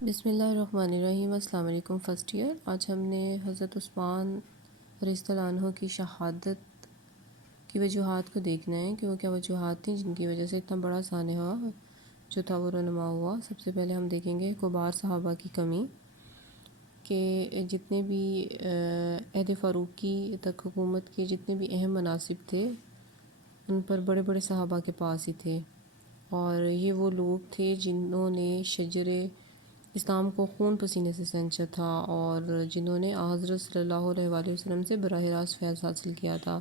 بسم اللہ الرحمن الرحیم۔ السلام علیکم فرسٹ ایئر۔ آج ہم نے حضرت عثمان رضی اللہ عنہ کی شہادت کی وجوہات کو دیکھنا ہے کہ وہ کیا وجوہات تھیں جن کی وجہ سے اتنا بڑا سانحہ جو تھا وہ رونما ہوا۔ سب سے پہلے ہم دیکھیں گے کبار صحابہ کی کمی، کہ جتنے بھی عہد فاروقی تک حکومت کے جتنے بھی اہم مناصب تھے ان پر بڑے بڑے صحابہ کے پاس ہی تھے، اور یہ وہ لوگ تھے جنہوں نے شجر اسلام کو خون پسینے سے سینچا تھا، اور جنہوں نے حضرت صلی اللہ علیہ وآلہ وسلم سے براہ راست فیض حاصل کیا تھا۔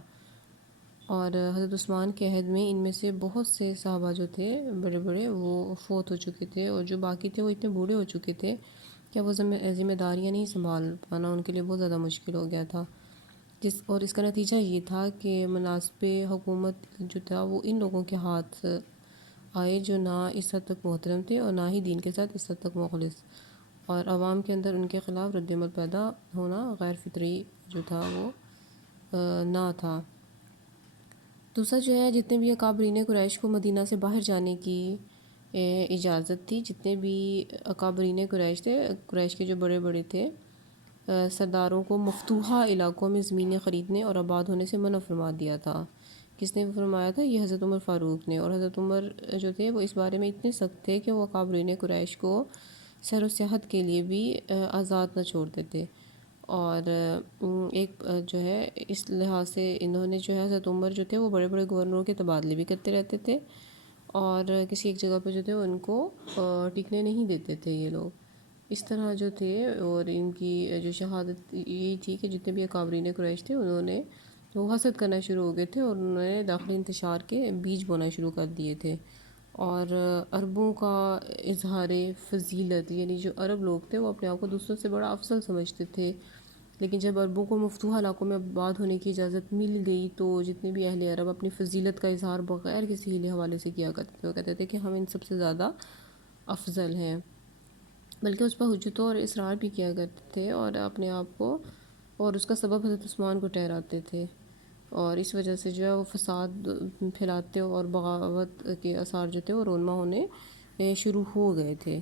اور حضرت عثمان کے عہد میں ان میں سے بہت سے صحابہ جو تھے بڑے بڑے وہ فوت ہو چکے تھے، اور جو باقی تھے وہ اتنے بوڑھے ہو چکے تھے کہ وہ ذمہ داریاں نہیں سنبھال پانا ان کے لیے بہت زیادہ مشکل ہو گیا تھا، اور اس کا نتیجہ یہ تھا کہ مناصب حکومت جو تھا وہ ان لوگوں کے ہاتھ آئے جو نہ اس حد تک محترم تھے اور نہ ہی دین کے ساتھ اس حد تک مخلص، اور عوام کے اندر ان کے خلاف رد عمل پیدا ہونا غیر فطری جو تھا وہ نہ تھا۔ دوسرا جو ہے، جتنے بھی اکابرین قریش کو مدینہ سے باہر جانے کی اجازت تھی، جتنے بھی اکابرین قریش تھے، قریش کے جو بڑے بڑے تھے سرداروں کو مفتوحہ علاقوں میں زمینیں خریدنے اور آباد ہونے سے منع فرما دیا تھا۔ کس نے فرمایا تھا؟ یہ حضرت عمر فاروق نے، اور حضرت عمر جو تھے وہ اس بارے میں اتنے سخت تھے کہ وہ اکابرین قریش کو سیر و سیاحت کے لیے بھی آزاد نہ چھوڑتے تھے، اور ایک جو ہے اس لحاظ سے انہوں نے جو ہے حضرت عمر جو تھے وہ بڑے بڑے گورنروں کے تبادلے بھی کرتے رہتے تھے، اور کسی ایک جگہ پہ جو تھے ان کو ٹکنے نہیں دیتے تھے یہ لوگ اس طرح جو تھے۔ اور ان کی جو شہادت یہی تھی کہ جتنے بھی اکابرین قریش تھے انہوں نے وہ حسد کرنا شروع ہو گئے تھے، اور انہوں نے داخلی انتشار کے بیج بونا شروع کر دیے تھے، اور عربوں کا اظہار فضیلت، یعنی جو عرب لوگ تھے وہ اپنے آپ کو دوسروں سے بڑا افضل سمجھتے تھے، لیکن جب عربوں کو مفتوحہ علاقوں میں آباد ہونے کی اجازت مل گئی تو جتنے بھی اہل عرب اپنی فضیلت کا اظہار بغیر کسی ہیلے حوالے سے کیا کرتے تھے، وہ کہتے تھے کہ ہم ان سب سے زیادہ افضل ہیں، بلکہ اس پر حجتوں اور اصرار بھی کیا کرتے تھے، اور اپنے آپ کو اور اس کا سبب حضرت عثمان کو ٹھہراتے تھے، اور اس وجہ سے جو ہے وہ فساد پھیلاتے اور بغاوت کے آثار جو تھے وہ رونما ہونے شروع ہو گئے تھے۔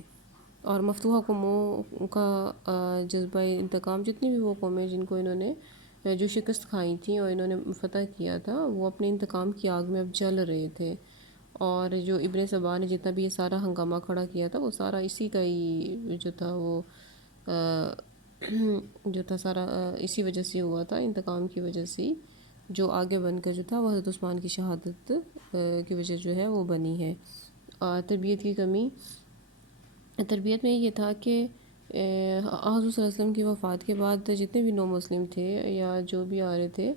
اور مفتوحہ قوموں کا جذبہ انتقام، جتنی بھی وہ قومیں جن کو انہوں نے جو شکست کھائی تھیں اور انہوں نے فتح کیا تھا، وہ اپنے انتقام کی آگ میں اب جل رہے تھے، اور جو ابن سبا نے جتنا بھی یہ سارا ہنگامہ کھڑا کیا تھا وہ سارا اسی کا ہی جو تھا وہ جو تھا سارا اسی وجہ سے ہوا تھا، انتقام کی وجہ سے ہی، جو آگے بن کر جو تھا وہ حضرت عثمان کی شہادت کی وجہ جو ہے وہ بنی ہے۔ تربیت کی کمی، تربیت میں یہ تھا کہ حضور صلی اللہ علیہ وسلم کی وفات کے بعد جتنے بھی نو مسلم تھے یا جو بھی آ رہے تھے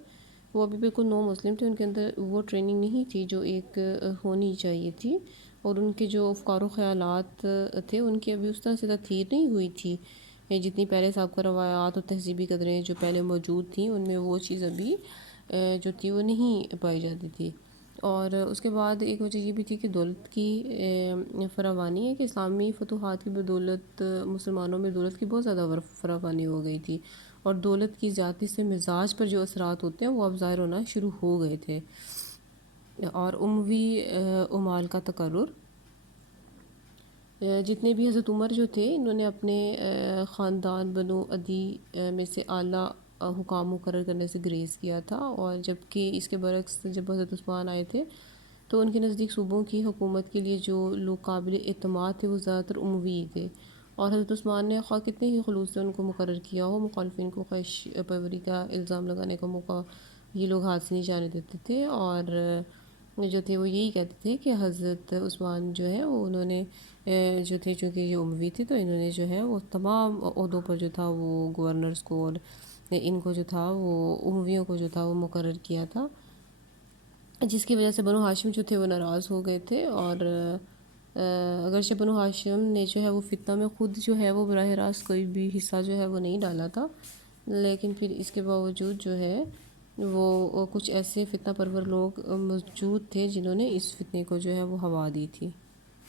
وہ ابھی بالکل نو مسلم تھے، ان کے اندر وہ ٹریننگ نہیں تھی جو ایک ہونی چاہیے تھی، اور ان کے جو افکار و خیالات تھے ان کی ابھی اس طرح سے تطہیر نہیں ہوئی تھی، جتنی پہلے سابقہ روایات اور تہذیبی قدریں جو پہلے موجود تھیں ان میں وہ چیز ابھی جو تھی وہ نہیں پائی جاتی تھی۔ اور اس کے بعد ایک وجہ یہ بھی تھی کہ دولت کی فراوانی ہے، کہ اسلامی فتوحات کی بدولت مسلمانوں میں دولت کی بہت زیادہ فراوانی ہو گئی تھی، اور دولت کی زیادتی سے مزاج پر جو اثرات ہوتے ہیں وہ اب ظاہر ہونا شروع ہو گئے تھے، اور اموی امال کا تقرر، جتنے بھی حضرت عمر جو تھے انہوں نے اپنے خاندان بنو عدی میں سے اعلیٰ حکام مقرر کرنے سے گریز کیا تھا، اور جبکہ اس کے برعکس جب حضرت عثمان آئے تھے تو ان کے نزدیک صوبوں کی حکومت کے لیے جو لوگ قابل اعتماد تھے وہ زیادہ تر اموی تھے، اور حضرت عثمان نے خواہ کتنے ہی خلوص سے ان کو مقرر کیا ہو، مخالفین کو خواہش پروری کا الزام لگانے کا موقع یہ لوگ ہاتھ سے نہیں جانے دیتے تھے، اور جو تھے وہ یہی کہتے تھے کہ حضرت عثمان جو ہے وہ انہوں نے جو تھے چونکہ یہ اموی تھے تو انہوں نے جو ہے وہ تمام عہدوں پر جو تھا وہ گورنرز کو اور ان کو جو تھا وہ امویوں کو جو تھا وہ مقرر کیا تھا، جس کی وجہ سے بنو ہاشم جو تھے وہ ناراض ہو گئے تھے، اور اگرچہ بنو ہاشم نے جو ہے وہ فتنہ میں خود جو ہے وہ براہ راست کوئی بھی حصہ جو ہے وہ نہیں ڈالا تھا، لیکن پھر اس کے باوجود جو ہے وہ کچھ ایسے فتنہ پرور لوگ موجود تھے جنہوں نے اس فتنے کو جو ہے وہ ہوا دی تھی۔